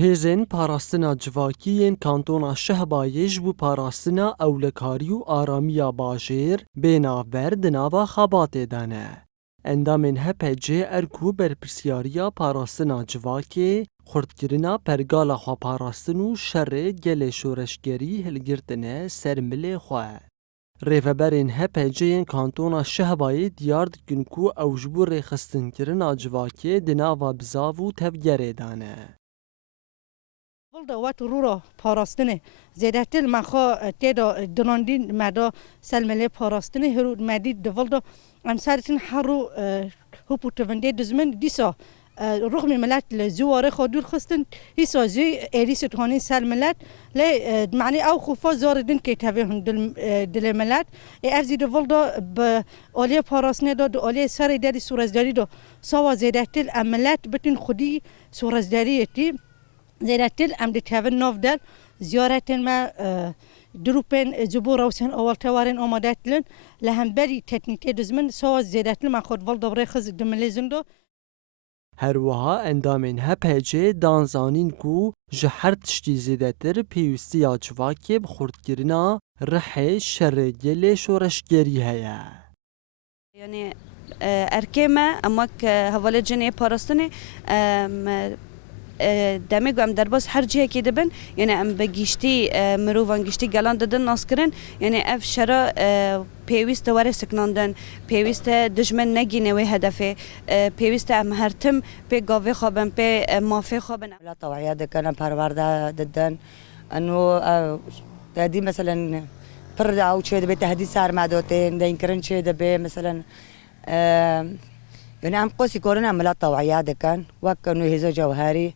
هێزên parastina civakî yên kantona Şehbayê ji bo parastina ewlekarî û aramiya bajêr bê navber di nava Xebatê de ne. Endamên HPC er ku berpirsyariya parastina civakê, xurtkirina pergala xweparastin û şerê gelê şoreşgerî hilgirtine ser milê xwe. Rêveberên HPC'yên kantona Şehbayê diyar dikin ku ew ji bo rêxistinekirina civakê di nava bizav û tevgerê de ne. Volda wat rura parastine zêdetir me xwe têda dinandîn me da selmelê parastinê hirû me dît di volda em seritin her û hûp û tivindê dizmin dîsa rûxmê millet li zû warê xwe dûr xistin îsa zî êrî stranî ser millet lê manî ew xufa zarê din kê tevê hûn dilê millet ê ev zî di volda bi aliyê parastinê da di aliyê serê derî sûrezdarî da sawa zêdetir em millet bitin xwedî sûrezdariyê tî زیراتر ام دتهون نافدل زیارتن ما دروپن زبور روسن اول توارن آماده تلن لهم بری تکنیکی دزمن سواز زیراتر ما خود ول دوباره خز دملیزندو. هر وها اندامین HPC دانزانین کو جهر تشتی زیدتر پیوستی آجواکی بخوردگیرنا رحی شرگل شورشگری هیا. یعنی ارکیمه اما که حواله جنی پاراستنی دمیگو ام در باز هر جایی که دبن یعنی ام بگیشتی مروان گیشتی گلان دادن ناس کرن یعنی اف شرا پیوست واره سکناندن پیوست دشمن نگینه و هدفه پیوست ام هر تم پی گاوه خوابن پی مافه خوابن لا توعیه دکن پرورده ددن انو تهدی مثلا پرد او چه دبی تهدی سر مداتین دین کرن چه دبی مثلا يعني عم قوسي كورونا عملات توعية دكان وكانوا هزا جوهري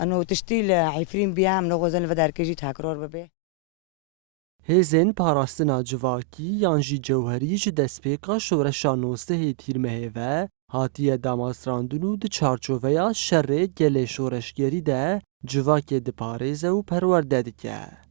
انه تشتيل عفرين بيام نغوزن ودار كيجي تاكرور ببي هێزên parastina civakî yan jî cewherî ji destpêka şoreşa nostehê tîrmehê hatiye damastrandin û di çarçoveya şerê gelê şoreşgerî de civakê diparêze û perwerde dike.